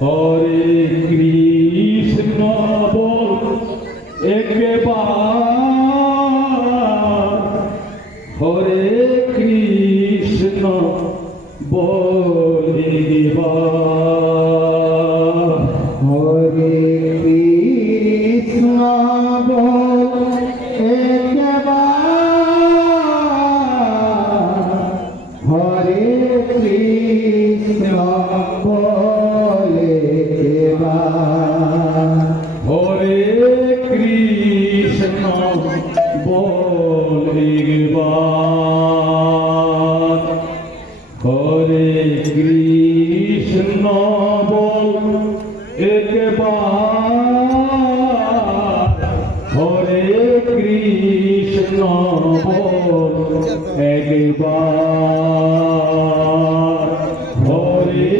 হরে কৃষ্ণ বল একবার, হরে কৃষ্ণ বল একবার, হরে কৃষ্ণ বল একবার, হরে কৃষ্ণ বল একবার, হরে কৃষ্ণ বল একবার, হরে কৃষ্ণ বল একবার, হরে কৃষ্ণ বল একবার, হরে কৃষ্ণ বল একবার, হরে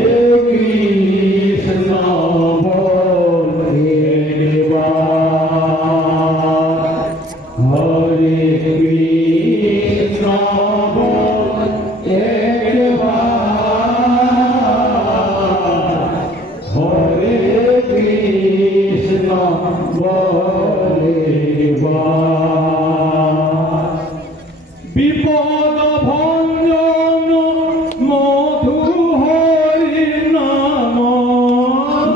কৃষ্ণ বল একবার, হরে কৃষ্ণ বল একবার। বিপদ ভঞ্জন মধু হরি নাম,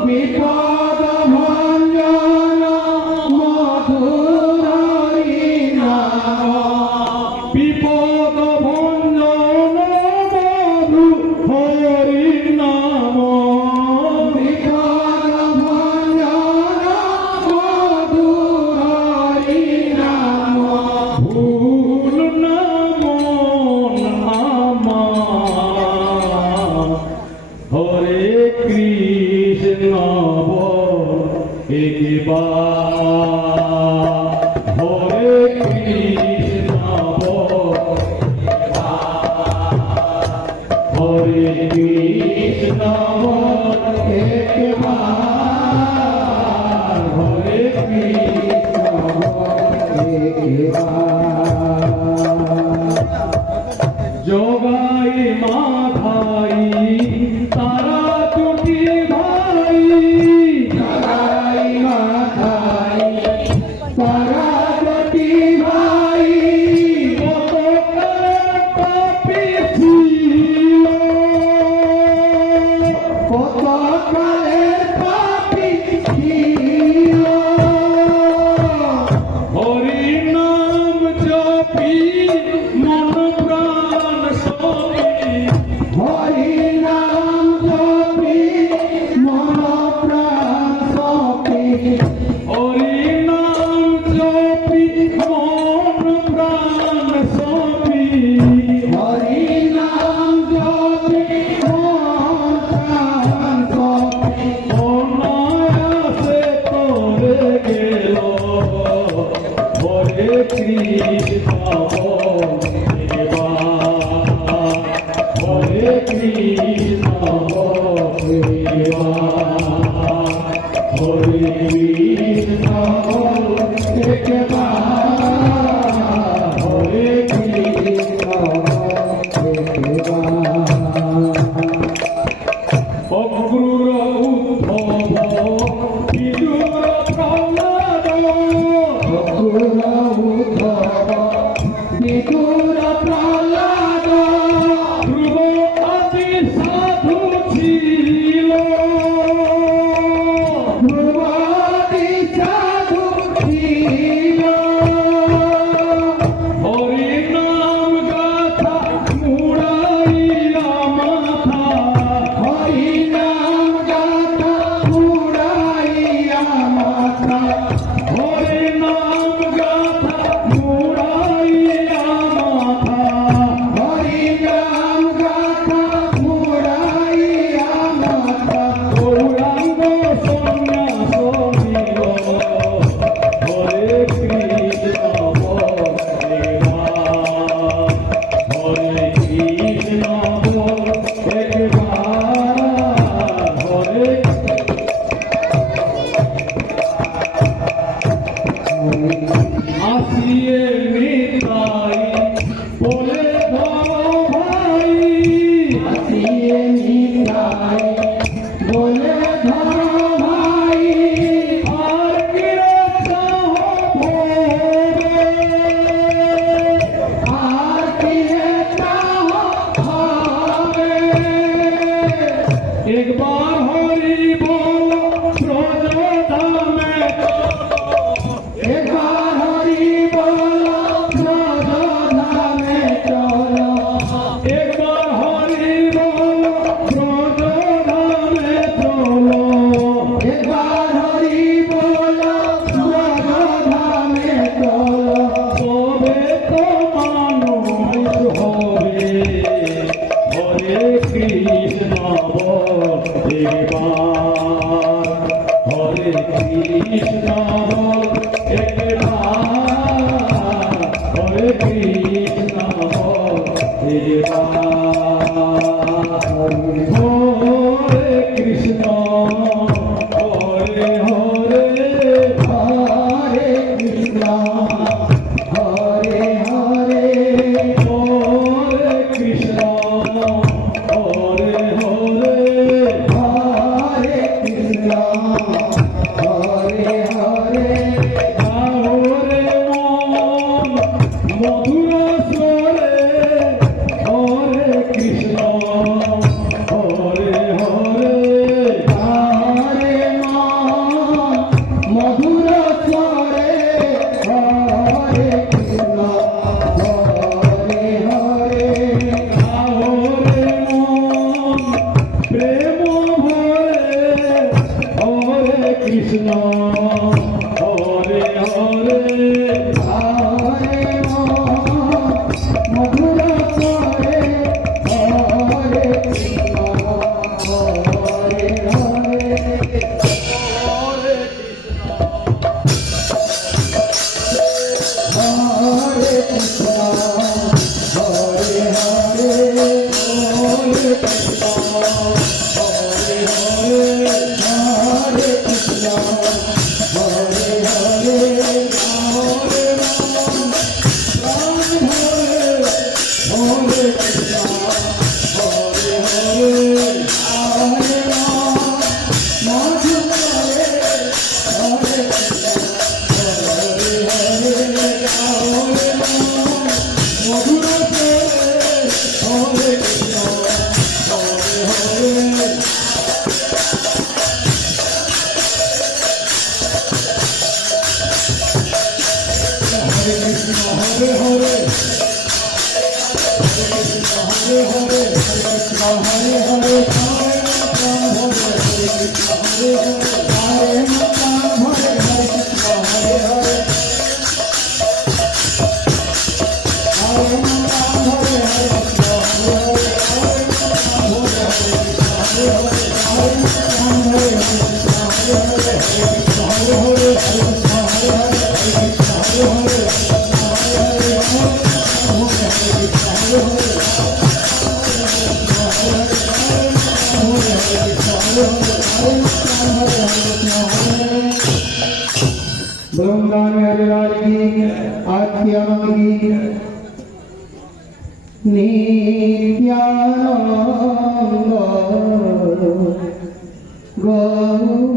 বিপদ ভঞ্জন মধুর হরি নাম, বিপদ ভঞ্জন মধু হরি নাম, বিপদ ভঞ্জন মধুর হরি নাম, ভুল না মন আমার, হরে কৃষ্ণ বল একবার, হরে কৃষ্ণ বল একবার, হরে কৃষ্ণ বল একবার, হরে কৃষ্ণ জগাই মাধাই তারা দুটি ভাই, তারাই মাথায় তারাটি ভাই, কত পাপী ছিল, কত কালের পাপী ছিল, হরি নাম জপি মন প্রাণ সপি, হরি নাম জপি মন প্রাণ সপি, হরি নাম জপি মন প্রাণ সপি, হরি নাম জপি মন প্রাণ সপি, অনায়াসে করে গেল, হরে কৃষ্ণ বল একবার, হরে কৃষ্ণ বল একবার, হরে কৃষ্ণ বল একবার, হরে কৃষ্ণ অক্রূর উদ্ধব বিদুর প্রহ্লাদ, অক্রূর উদ্ধব বিদুর প্রহ্লাদ, ধ্রুব আদি সাধু ছিল, ধ্রুবাদি সাধু ছিল, হরি নাম গাথা মুড়াইয়া মাথা, হরি নাম গাথা উড়াইয়া মাথা, হরি নাম গাথা মুড়াইয়া একবার হরি বল ব্রজধামে একবার হরি বল ব্রজধামে চলো একবার হরি বল ব্রজধামে চলো একবার হরি বল ব্রজধামে চলো তবে তো মানুষ হবে হরে কৃষ্ণ একবার হরে কৃষ্ণ একবার হরে কৃষ্ণ একবার হরে কৃষ্ণ হরে হরে হরে কৃষ্ণ হরে হরে হরে কৃষ্ণ হরে হরে হরে কৃষ্ণ হরে হরে হরে মন মধুর স্বরে হরে কৃষ্ণ হরে হরে হরে মধুর স্বরে হরে কৃষ্ণ হরে হরে হরে মন প্রেম ভরে হরে কৃষ্ণ হরে হরে হরে মধুর স্বরে হরে কৃষ্ণ হরে হরে হরে কৃষ্ণ হরে হরে হরে কৃষ্ণ হরে হরে হরে কৃষ্ণ হরে হরে হরে রাম রাম হরে হরে কৃষ্ণ হরে হরে হরে রাম মাধু হরে হরে কৃষ্ণ হরে হরে হরে রাম মধুর হরে হরে কৃষ্ণ হরে হরে হরে কৃষ্ণ হরে হরে হরে কৃষ্ণ হরে হরে হরে কৃষ্ণ হরে হরে হরে রাম হরে হরে কৃষ্ণ হরে হরে হরে রাম হরে হরে কৃষ্ণ হরে হরে হরে রাম হরে হরে কৃষ্ণ হরে হরে হরে রাম হরে হরে কৃষ্ণ হরে হরে হরে রাম হরে হরে কৃষ্ণ হরে হরে হরে কৃষ্ণ হরে হরে হরে কৃষ্ণ হরে হরে হরে কৃষ্ণ হরে হরে वृंदावन हरिलाल की आख्यान की नित्यानंद गौ